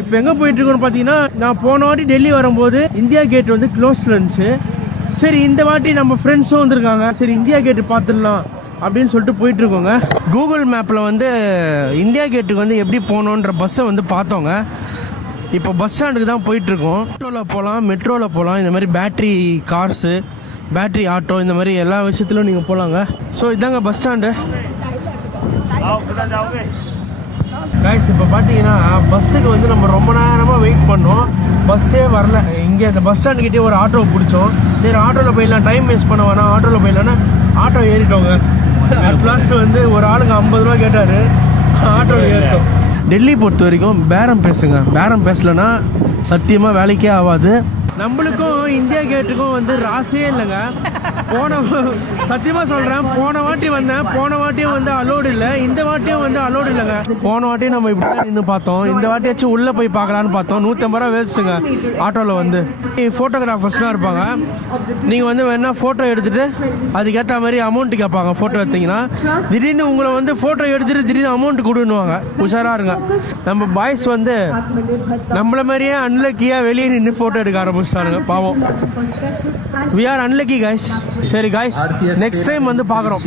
இப்போ எங்கே போயிட்டு இருக்கோம்னு பார்த்தீங்கன்னா, நான் போன வாட்டி டெல்லி வரும்போது இந்தியா கேட் வந்து க்ளோஸ்ல இருந்துச்சு. சரி இந்த வாட்டி நம்ம ஃப்ரெண்ட்ஸும் வந்திருக்காங்க, சரி இந்தியா கேட்டு பார்த்துடலாம் அப்படின்னு சொல்லிட்டு போயிட்டு இருக்கோங்க. கூகுள் மேப்பில் வந்து இந்தியா கேட்டுக்கு வந்து எப்படி போகணுன்ற பஸ்ஸை வந்து பார்த்தோங்க. இப்போ பஸ் ஸ்டாண்டுக்கு தான் போயிட்டுருக்கோம். மெட்ரோவில் போகலாம், மெட்ரோவில் போகலாம். இந்த மாதிரி பேட்ரி கார்ஸு, பேட்ரி ஆட்டோ, இந்த மாதிரி எல்லா விஷயத்துலையும் நீங்கள் போகலாங்க. ஸோ இதாங்க பஸ் ஸ்டாண்டு. கைஸ் இப்போ பார்த்தீங்கன்னா பஸ்ஸுக்கு வந்து நம்ம ரொம்ப நேரமாக வெயிட் பண்ணோம், பஸ்ஸே வரல. இங்கே அந்த பஸ் ஸ்டாண்டுக்கிட்டே ஒரு ஆட்டோவை பிடிச்சோம். சரி ஆட்டோவில் போயிடலாம், டைம் வேஸ்ட் பண்ண வேணாம், ஆட்டோவில் போயிடலான்னா ஆட்டோ ஏறிட்டோங்க. ப்ளஸ் வந்து ஒரு ஆளுங்க 50 ரூபா கேட்டார், ஆட்டோவில் ஏறிட்டோம். டெல்லி பொறுத்த வரைக்கும் பேரம் பேசுங்க, பேரம் பேசலைன்னா சத்தியமாக வேலைக்கே ஆகாது. நம்மளுக்கும் இந்தியா கேட்டுக்கும் வந்து ராசியே இல்லைங்க. சத்தியமாக சொல்கிறேன், போன வாட்டி வந்தேன், போன வாட்டியும் வந்து அலோடு இல்லை, இந்த வாட்டியும் வந்து அலோடு இல்லைங்க. போன வாட்டியும் நம்ம இப்படி தான் நின்று பார்த்தோம், இந்த வாட்டியாச்சும் உள்ளே போய் பார்க்கலான்னு பார்த்தோம். 150 ரூபா வேஸ்ட்டுங்க ஆட்டோவில். வந்து ஃபோட்டோகிராஃபர்ஸ்லாம் இருப்பாங்க, நீங்கள் வந்து வேணா ஃபோட்டோ எடுத்துகிட்டு அதுக்கேற்ற மாதிரி அமௌண்ட்டு கேட்பாங்க. ஃபோட்டோ எடுத்தீங்கன்னா திடீர்னு உங்களை வந்து ஃபோட்டோ எடுத்துகிட்டு திடீர்னு அமௌண்ட் கொடுன்னுவாங்க. உஷாராக இருங்க. நம்ம பாய்ஸ் வந்து நம்மள மாதிரியே அன்லக்கியாக வெளியே நின்று ஃபோட்டோ எடுக்க ஆரம்பிச்சிட்டானுங்க, பாவம். we are unlucky guys. சரி guys, next time வந்து பார்க்குறோம்.